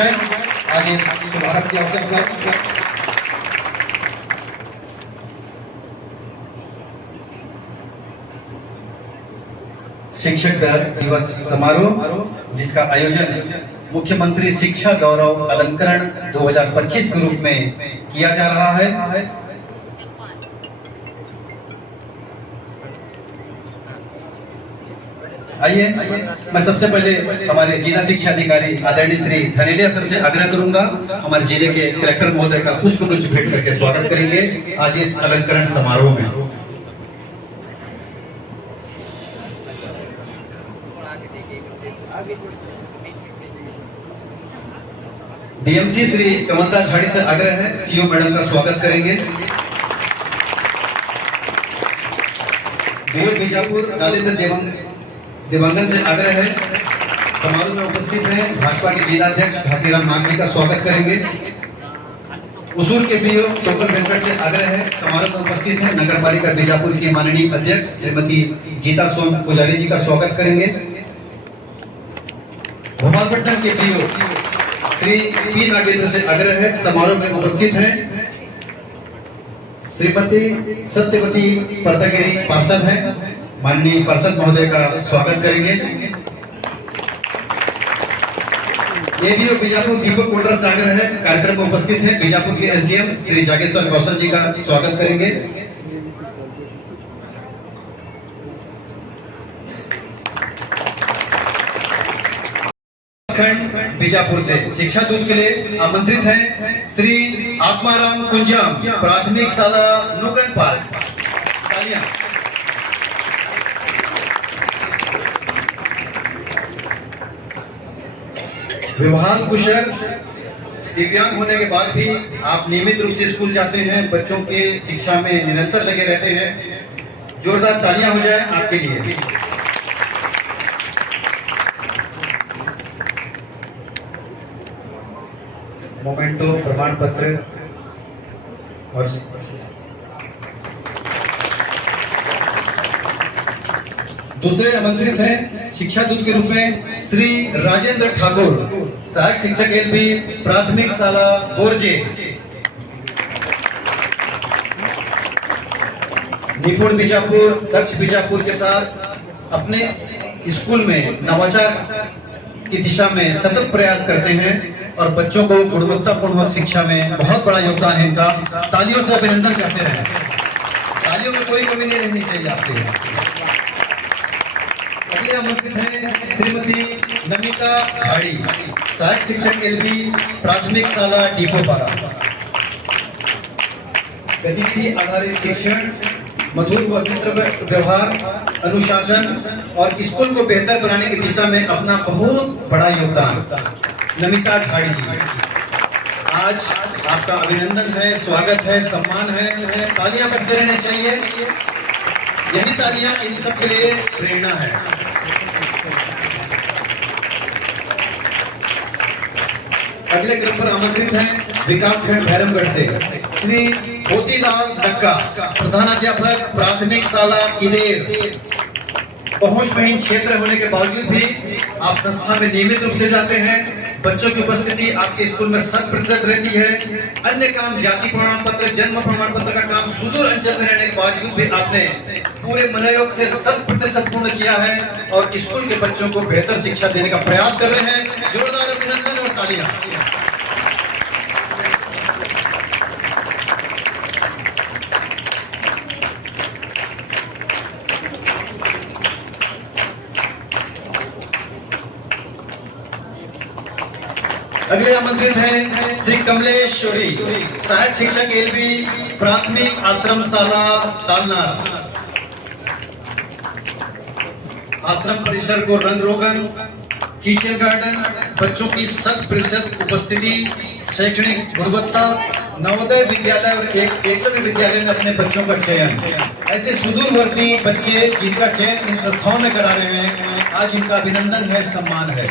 जाए आज इस शुभारंभ के अवसर पर। शिक्षक दिवस समारोह जिसका आयोजन मुख्यमंत्री शिक्षा गौरव अलंकरण 2025 के रूप में किया जा रहा है। आइए मैं सबसे पहले हमारे जिला शिक्षा अधिकारी आदरणीय श्री धनेलिया सर से आग्रह करूंगा हमारे जिले के कलेक्टर महोदय का पुष्पगुच्छ भेंट करके स्वागत करेंगे आज इस अलंकरण समारोह में। डीएमसी श्री कमलदास झाड़ी से आग्रह है सीओ मैडम का स्वागत करेंगे। डीओ बीजापुर नालिंदर देवांगन से आग्रह है समारोह में उपस्थित हैं भाजपा के जिला अध्यक्ष घासीराम नाग जी का स्वागत करेंगे। उसूर के पीओ टोकन वेंकट से आग्रह है समारोह में उपस्थित है नगर पालिका बीजापुर की माननीय अध्यक्ष श्रीमती गीता सोम पुजारी जी का स्वागत करेंगे। भोपालपट्टनम के पीओ श्री पी नागेंद्र से आग्रह है समारोह में उपस्थित हैं श्रीमती सत्यवती परतागिरी पार्षद हैं माननीय पार्षद महोदय का स्वागत करेंगे। एडीओ बीजापुर दीपक कोल्डर से आग्रह है कार्यक्रम में उपस्थित है बीजापुर के एसडीएम श्री जागेश्वर कौशल जी का स्वागत करेंगे। बीजापुर से शिक्षा दूत के लिए आमंत्रित हैं श्री आत्माराम कुंजाम प्राथमिक शाला नुकनपाल। व्यवहार कुशल दिव्यांग होने के बाद भी आप नियमित रूप से स्कूल जाते हैं बच्चों के शिक्षा में निरंतर लगे रहते हैं। जोरदार तालियां हो जाए आपके लिए। मोमेंटो प्रमाण पत्र और दूसरे आमंत्रित हैं शिक्षा दूत के रूप में श्री राजेंद्र ठाकुर सहायक शिक्षक एलपी प्राथमिक शाला बोरजे। निपुण बीजापुर दक्ष बीजापुर के साथ अपने स्कूल में नवाचार की दिशा में सतत प्रयास करते हैं और बच्चों को गुणवत्तापूर्ण शिक्षा में बहुत बड़ा योगदान है इनका। तालियों से अभिनंदन करते रहें। तालियों में कोई कमी नहीं रहनी चाहिए आपके। अगले आमंत्रित हैं श्रीमती नमिता झाड़ी सहायक शिक्षक एलपी प्राथमिक शाला डीपोपारा। गतिविधि आधारित शिक्षण मधुर व मित्र व्यवहार अनुशासन और स्कूल को बेहतर बनाने की दिशा में अपना बहुत बड़ा योगदान नमिता झाड़ी जी। आज आपका अभिनंदन है स्वागत है सम्मान है। तालियां बजते रहने चाहिए। यही तालियां इन सब के लिए प्रेरणा है। अगले क्रम पर आमंत्रित हैं विकासखंड भैरमगढ़ से श्री मोतीलाल डक्का प्रधानाध्यापक प्राथमिक शाला इदेर। पहुंचहीन क्षेत्र होने के बावजूद भी आप संस्था में नियमित रूप से जाते हैं। बच्चों की उपस्थिति आपके स्कूल में 100% रहती है। अन्य काम जाति प्रमाण पत्र जन्म प्रमाण पत्र का काम सुदूर अंचल में रहने के बावजूद भी आपने पूरे मनोयोग से 100% पूर्ण किया है और स्कूल के बच्चों को बेहतर शिक्षा देने का प्रयास कर रहे हैं। जोरदार अभिनंदन और तालियां। अगले आमंत्रित हैं श्री कमलेश्वरी सहायक शिक्षक एलबी प्राथमिक आश्रम शाला तालनार। आश्रम परिसर को रंग रोगन किचन गार्डन बच्चों की 100% उपस्थिति शैक्षणिक गुणवत्ता नवोदय विद्यालय और एकलव्य विद्यालय में अपने बच्चों का चयन ऐसे सुदूरवर्ती बच्चे जिनका चयन इन संस्थाओं में करा रहे हैं। आज इनका अभिनंदन है सम्मान है।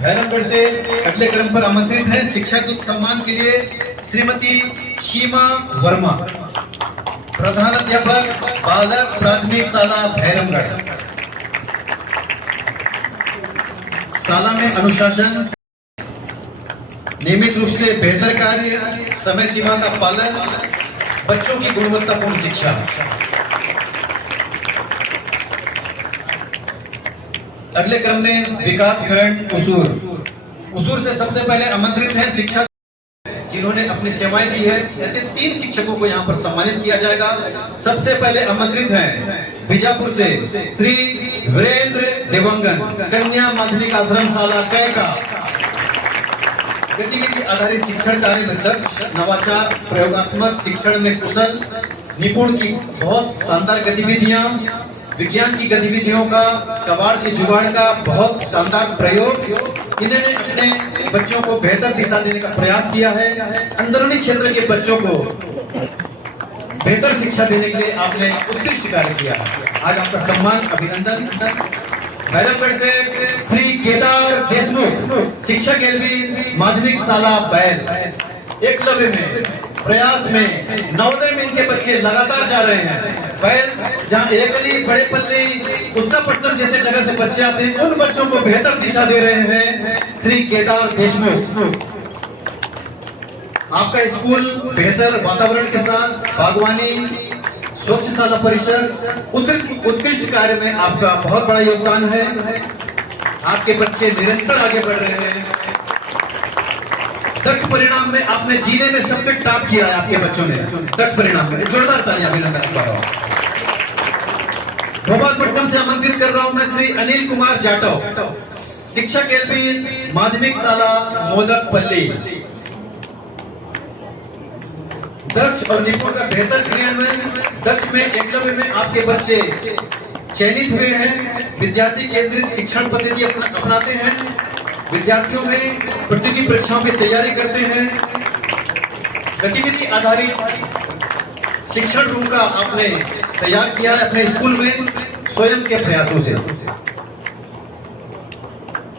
भैरमगढ़ से अगले क्रम पर आमंत्रित है शिक्षा दूत सम्मान के लिए श्रीमती सीमा वर्मा प्रधानाध्यापक बालक प्राथमिक शाला भैरमगढ़। शाला में अनुशासन, नियमित रूप से बेहतर कार्य, समय सीमा का पालन, बच्चों की गुणवत्तापूर्ण शिक्षा। अगले क्रम में विकास खंड उसूर। उसूर से सबसे पहले आमंत्रित है शिक्षक जिन्होंने अपनी सेवाएं दी है। ऐसे 3 शिक्षकों को यहाँ पर सम्मानित किया जाएगा। सबसे पहले आमंत्रित हैं बीजापुर से श्री वीरेंद्र देवंगन, कन्या माध्यमिक आश्रम शाला कैका। गतिविधि आधारित शिक्षण कार्य में दक्ष, नवाचार, प्रयोगात्मक शिक्षण में कुशल, निपुण की बहुत शानदार गतिविधियां, विज्ञान की गतिविधियों का, कबाड़ से जुगाड़ का बहुत शानदार प्रयोग। इन्होंने अपने बच्चों को बेहतर दिशा देने का प्रयास किया है। अंदरूनी क्षेत्र के बच्चों को बेहतर शिक्षा देने के लिए आपने उत्कृष्ट कार्य किया। आज आपका सम्मान, अभिनंदन। भैरवगढ़ से श्री केदार देशमुख, शिक्षक एलवी माध्यमिक शाला बैल। एकलव्य में, प्रयास में, नवोदय में इनके बच्चे लगातार जा रहे हैं। बैल जहाँ एकली, बड़े पल्ली, कृष्णापट्टनम जैसे जगह से बच्चे आते हैं, उन बच्चों को बेहतर दिशा दे रहे हैं श्री केदार देशमुख। आपका स्कूल बेहतर वातावरण के साथ, बागवानी, स्वच्छ शाला परिसर, उत्कृष्ट कार्य में आपका बहुत बड़ा योगदान है। आपके बच्चे निरंतर आगे बढ़ रहे हैं। दक्ष परिणाम में आपने जिले में सबसे टॉप किया है। आपके बच्चों ने दक्ष परिणाम में जोरदार तालियां, अभिनंदन कर रहा हूं। भोपालपट्टनम से आमंत्रित कर रहा हूं मैं श्री अनिल कुमार जाटव, शिक्षक एलबी माध्यमिक शाला मोदकपल्ली। दक्ष और निपुण का बेहतर क्रियान्वयन। दक्ष में, एकलव्य में आपके बच्चे चयनित हुए हैं। विद्यार्थी केंद्रित शिक्षण पद्धति अपनाते हैं। विद्यार्थियों में प्रतियोगी परीक्षाओं की तैयारी करते हैं। गतिविधि आधारित शिक्षण रूम का आपने तैयार किया है अपने स्कूल में स्वयं के प्रयासों से।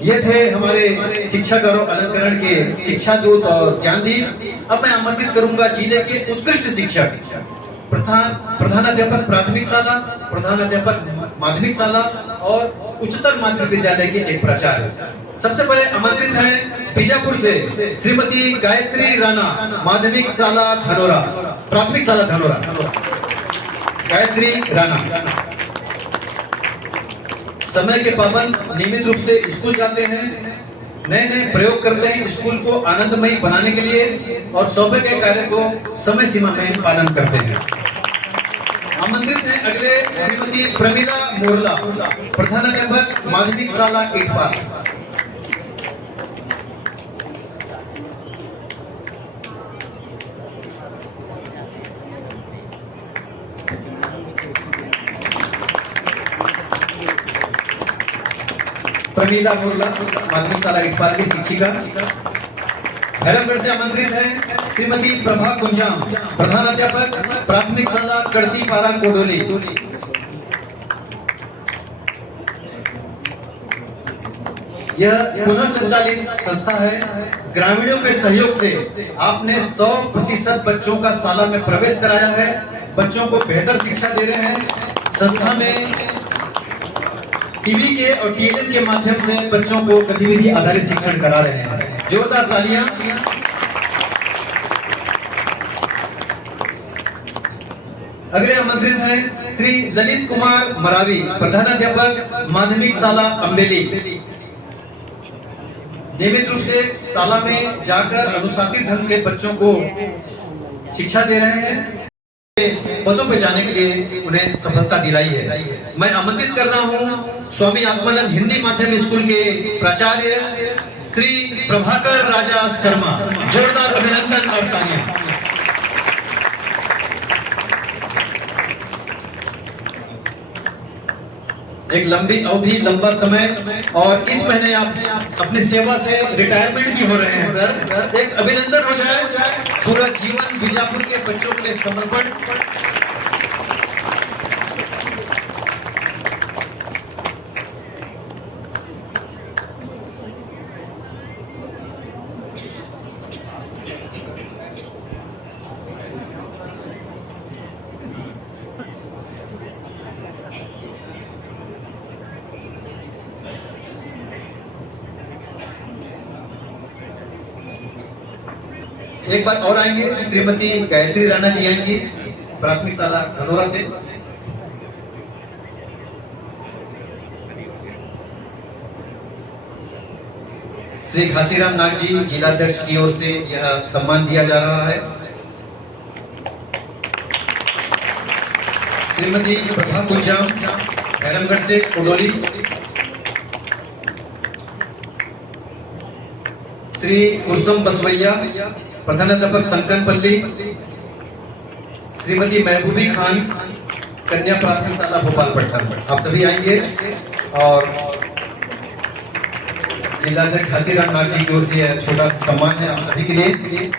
ये थे हमारे शिक्षा गौरव अलंकरण के शिक्षा दूत और ज्ञानदीप। अब मैं आमंत्रित करूंगा जिले के उत्कृष्ट शिक्षक, प्रधानाध्यापक प्राथमिक शाला, प्रधानाध्यापक माध्यमिक शाला और उच्चतर माध्यमिक विद्यालय के एक प्राचार्य। सबसे पहले आमंत्रित हैं बीजापुर से श्रीमती गायत्री राणा, माध्यमिक शाला धनोरा, प्राथमिक शाला धनोरा। गायत्री राणा समय के पाबंद, नियमित रूप से स्कूल जाते हैं, नए नए प्रयोग करते हैं स्कूल को आनंदमयी बनाने के लिए और सौंपे के कार्य को समय सीमा में पालन करते हैं। आमंत्रित हैं अगले श्रीमती प्रमिला मोरला, प्रधानाध्यापक माध्यमिक शाला इटपाल। प्रमीला मुरला, माध्यमिक शाला इटपाल की शिक्षिका। भैरवगढ़ से आमंत्रित है श्रीमती प्रभा कुंजाम, प्रधानाध्यापक प्राथमिक शाला कड़तीपारा कोडोली। यह पुनः संचालित संस्था है। ग्रामीणों के सहयोग से आपने 100% बच्चों का शाला में प्रवेश कराया है। बच्चों को बेहतर शिक्षा दे रहे हैं। संस्था में टीवी के और टीएलएम के माध्यम से बच्चों को गतिविधि आधारित शिक्षण करा रहे हैं। जोरदार तालियां। अगले आमंत्रित हैं श्री ललित कुमार मरावी, प्रधानाध्यापक माध्यमिक शाला अम्बेली। नियमित रूप से शाला में जाकर अनुशासित ढंग से बच्चों को शिक्षा दे रहे हैं। पदों पे जाने के लिए उन्हें सफलता दिलाई है। मैं आमंत्रित कर रहा हूं स्वामी आत्मानंद हिंदी माध्यम स्कूल के प्राचार्य श्री प्रभाकर राजा शर्मा। जोरदार अभिनंदन और तालियां। एक लंबी अवधि, लंबा समय और इस महीने आप अपनी सेवा से रिटायरमेंट भी हो रहे हैं सर। एक अभिनंदन हो जाए। पूरा जीवन बीजापुर के बच्चों के लिए समर्पण। एक बार और आएंगे श्रीमती गायत्री राणा जी आएंगी प्राथमिक शाला धनोरा से। श्री घासीराम नाग जी जिलाध्यक्ष की ओर से यह सम्मान दिया जा रहा है। श्रीमती प्रभा कुंजाम भैरमगढ़ से कोडोली। श्री कुसुम बसवैया प्रधानाध्यापक संकनपल्ली। श्रीमती महबूबी खान कन्या प्राथमिक शाला भोपालपट्टनम। आप सभी आएंगे और जिलाध्यक्ष घासीराम नाग जी की ओर से छोटा सम्मान है आप सभी के लिए।